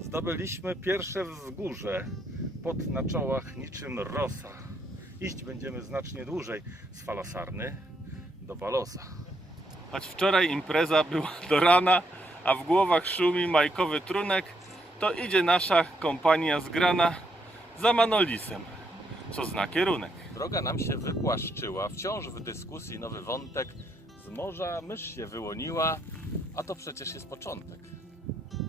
Zdobyliśmy pierwsze wzgórze pod na czołach niczym rosa. Iść będziemy znacznie dłużej z Falasarny do Walosa. Choć wczoraj impreza była do rana, a w głowach szumi majkowy trunek, to idzie nasza kompania zgrana za Manolisem, co zna kierunek. Droga nam się wypłaszczyła, wciąż w dyskusji nowy wątek. Z morza mysz się wyłoniła, a to przecież jest początek.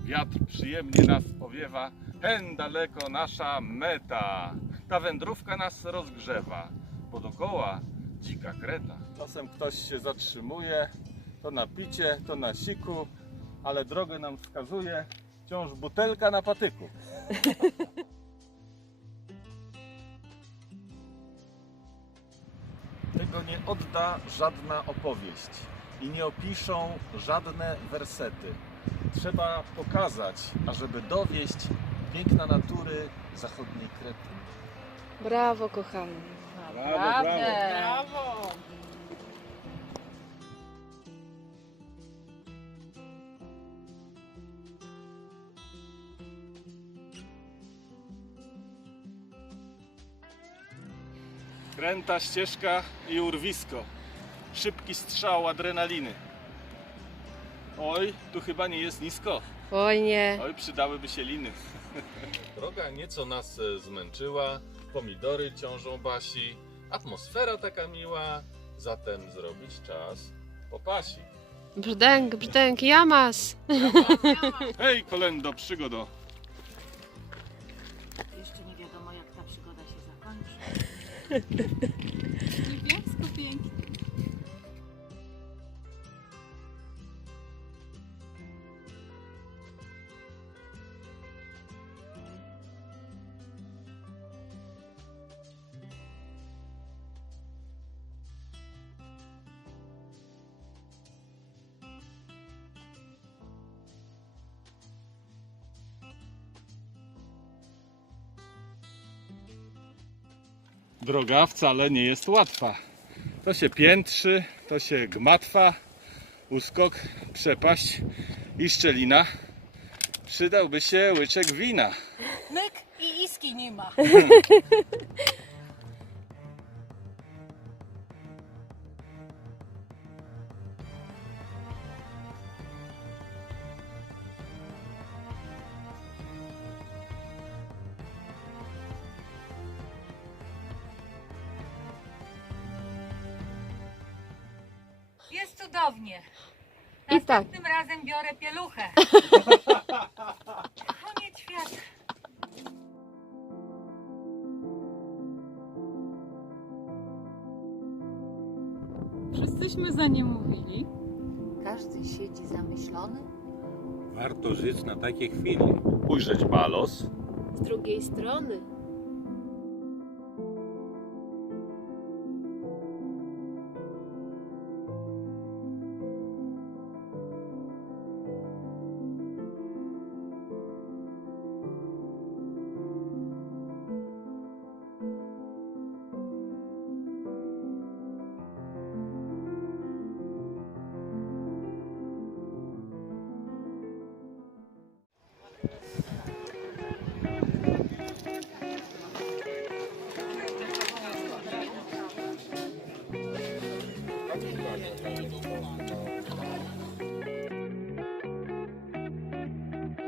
Wiatr przyjemnie nas powiewa, hen daleko nasza meta. Ta wędrówka nas rozgrzewa, bo dookoła dzika kreta. Czasem ktoś się zatrzymuje, to na picie, to na siku, ale drogę nam wskazuje wciąż butelka na patyku. Tego nie odda żadna opowieść i nie opiszą żadne wersety. Trzeba pokazać, ażeby dowieść piękna natury zachodniej Krety. Brawo, kochany. Brawo, brawo. Brawo! Kręta ścieżka i urwisko. Szybki strzał adrenaliny. Oj, tu chyba nie jest nisko. Oj nie. Oj, przydałyby się liny. Droga nieco nas e, zmęczyła, pomidory ciążą basi, atmosfera taka miła, zatem zrobić czas po pasi. Brzdęk, brzdęk, jamas. Hej, kolendo, przygodo. Jeszcze nie wiadomo, jak ta przygoda się zakończy. Niebiańsko pięknie. Droga wcale nie jest łatwa. To się piętrzy, to się gmatwa, uskok, przepaść i szczelina. Przydałby się łyczek wina. Myk i iski nie ma. cudownie. I tak. Następnym razem biorę pieluchę. Koniec świata. Wszyscyśmy za nie mówili. Każdy siedzi zamyślony. Warto żyć na takie chwili. Ujrzeć balos, Z drugiej strony.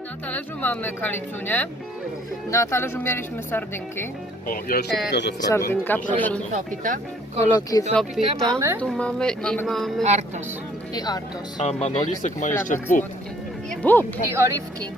Na talerzu mamy kalicunię. Na talerzu mieliśmy sardynki. O, ja jeszcze E, pokażę fragment. sardynka, proszę. Koloki Topita topita. mamy? Tu mamy i Mamy mamy artos i artos. A Manolisek ma jeszcze Chlebek bób. słodki. bób. I oliwki.